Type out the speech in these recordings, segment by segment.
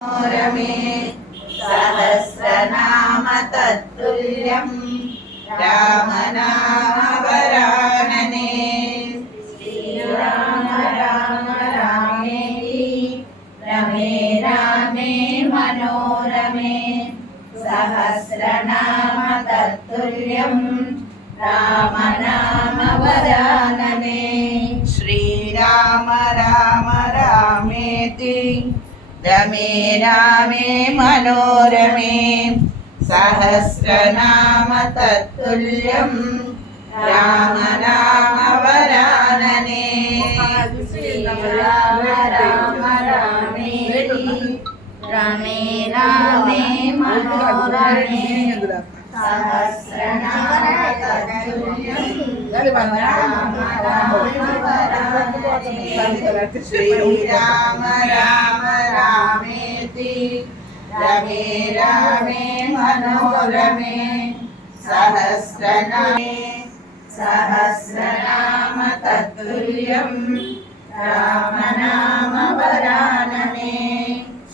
रमे सहस्रनाम तत्तुल्यं राम नाम वरानने। श्रीराम राम रामेति रमे रामे मनोरमे सहस्रनाम तत्तुल्यं राम नाम वरानने। श्रीराम राम रामेति रमे रामे मनोरमे सहस्रनाम तत्तुल्यं राम नाम वरानने। श्रीराम राम रामेति रमे रामे मनोरमे सहस्रनाम तत्तुल्यं राम नाम वरानने। श्रीराम राम रामेति रमे रामे मनोरमे सहस्रनाम तत्तुल्यं राम नाम वरानने।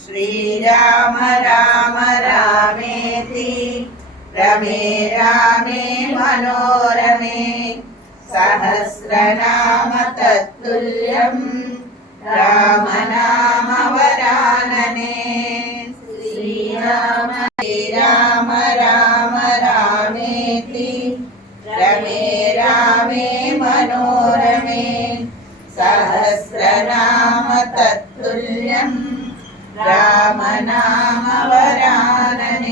श्रीराम राम रामेति रमे रामे मनोरमे सहस्रनाम तत्तुल्यं राम नाम वरानने। श्रीराम राम राम रामेति रमे रामे मनोरमे सहस्रनाम तत्तुल्यं राम नाम वरानने।